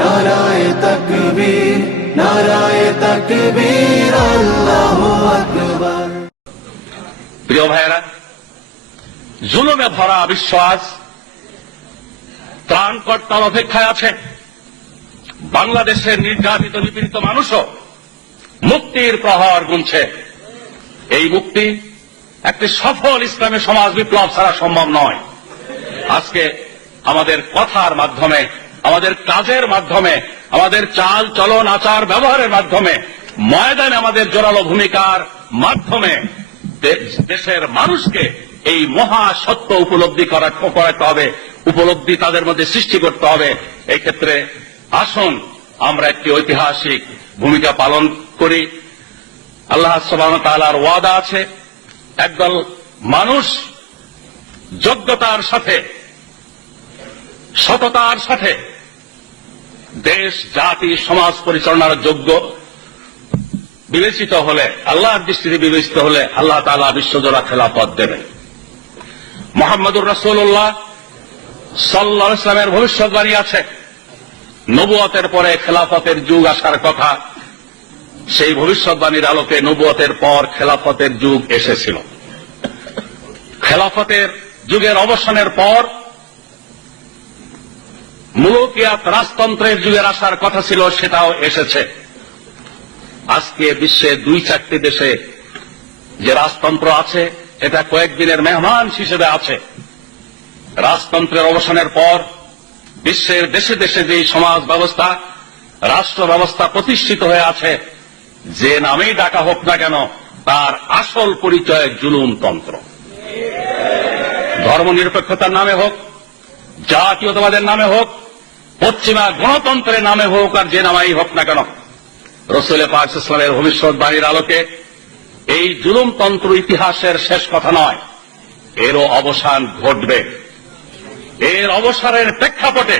নারায় তকবীর নারায় তকবীর আল্লাহু আকবার প্রিয় ভাইরা জুলুমে ভরা বিশ্বাস ত্রাণকর্তার অপেক্ষায় আছে বাংলাদেশের নির্যাতিত নিপীড়িত মানুষও মুক্তির প্রহর গুনছে এই মুক্তি একটি সফল ইসলামী সমাজ বিপ্লব ছাড়া সম্ভব নয় আজকে আমাদের কথার মাধ্যমে আমাদের কাজের মাধ্যমে আমাদের চাল চলন আচার ব্যবহারের মাধ্যমে ময়দানে আমাদের জোরালো ভূমিকার মাধ্যমে দেশের মানুষকে এই মহা সত্য উপলব্ধি করাতে হবে উপলব্ধি তাদের মধ্যে সৃষ্টি করতে হবে এই ক্ষেত্রে আসুন আমরা একটি ঐতিহাসিক ভূমিকা পালন করি আল্লাহ সোবান তালার ওয়াদা আছে একদল মানুষ যোগ্যতার সাথে সততার সাথে দেশ জাতি সমাজ পরিচালনার যোগ্য বিবেচিত হলে আল্লাহর দৃষ্টিতে বিবেচিত হলে আল্লাহ তালা বিশ্বজোড়া খেলাপথ দেবে মোহাম্মদুর রসুল্লাহ সাল্লা ইসলামের ভবিষ্যৎবাণী আছে নবুয়তের পরে খেলাফতের যুগ আসার কথা সেই ভবিষ্যৎবাণীর আলোকে নবুয়তের পর খেলাফতের যুগ এসেছিল খেলাফতের যুগের অবসানের পর মুলকিয়াত রাজতন্ত্রের যুগের আসার কথা ছিল সেটাও এসেছে আজকে বিশ্বে দুই চারটি দেশে যে রাজতন্ত্র আছে এটা কয়েকদিনের মেহমান হিসেবে আছে রাজতন্ত্রের অবসানের পর বিশ্বের দেশে দেশে যে সমাজ ব্যবস্থা রাষ্ট্র ব্যবস্থা প্রতিষ্ঠিত হয়ে আছে যে নামেই ডাকা হোক না কেন তার আসল পরিচয় জুলুমতন্ত্র ধর্মনিরপেক্ষতার নামে হোক জাতীয়তাবাদের নামে হোক পশ্চিমা গণতন্ত্রের নামে হোক আর যে নামাই হোক না কেন রসুল পাক ইসলামের বাণীর আলোকে এই জুলুমতন্ত্র ইতিহাসের শেষ কথা নয় এরও অবসান ঘটবে এর অবসানের প্রেক্ষাপটে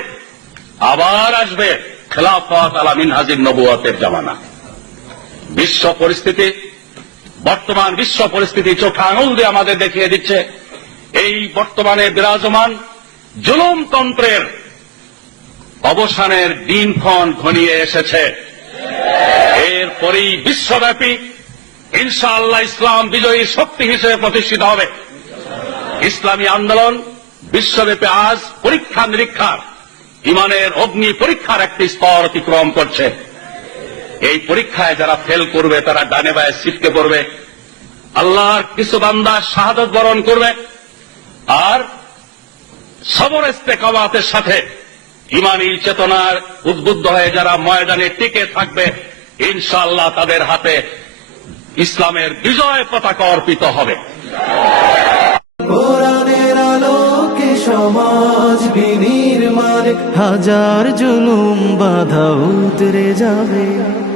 আবার আসবে খেলাফত আলামিন হাজির নবুয়াতের জামানা বিশ্ব পরিস্থিতি বর্তমান বিশ্ব পরিস্থিতি চোখা আঙুল দিয়ে আমাদের দেখিয়ে দিচ্ছে এই বর্তমানে বিরাজমান জুলুমতন্ত্রের অবসানের দিনক্ষণ ঘনিয়ে এসেছে এরপরেই বিশ্বব্যাপী ইনশাআল্লাহ ইসলাম বিজয়ী শক্তি হিসেবে প্রতিষ্ঠিত হবে ইসলামী আন্দোলন বিশ্বব্যাপী আজ পরীক্ষা নিরীক্ষার ইমানের অগ্নি পরীক্ষার একটি স্তর অতিক্রম করছে এই পরীক্ষায় যারা ফেল করবে তারা ডানে বায়ে ছিটকে পড়বে আল্লাহর কিছু বান্দা শাহাদত বরণ করবে আর সবর ইস্তেকাবাতের সাথে ইমানি চেতনার উদ্বুদ্ধ হয়ে যারা ময়দানে টিকে থাকবে ইনশাল্লাহ তাদের হাতে ইসলামের বিজয় পতাকা অর্পিত হবে সমাজ বিনির্মাণ হাজার জুলুম বাধা উতরে যাবে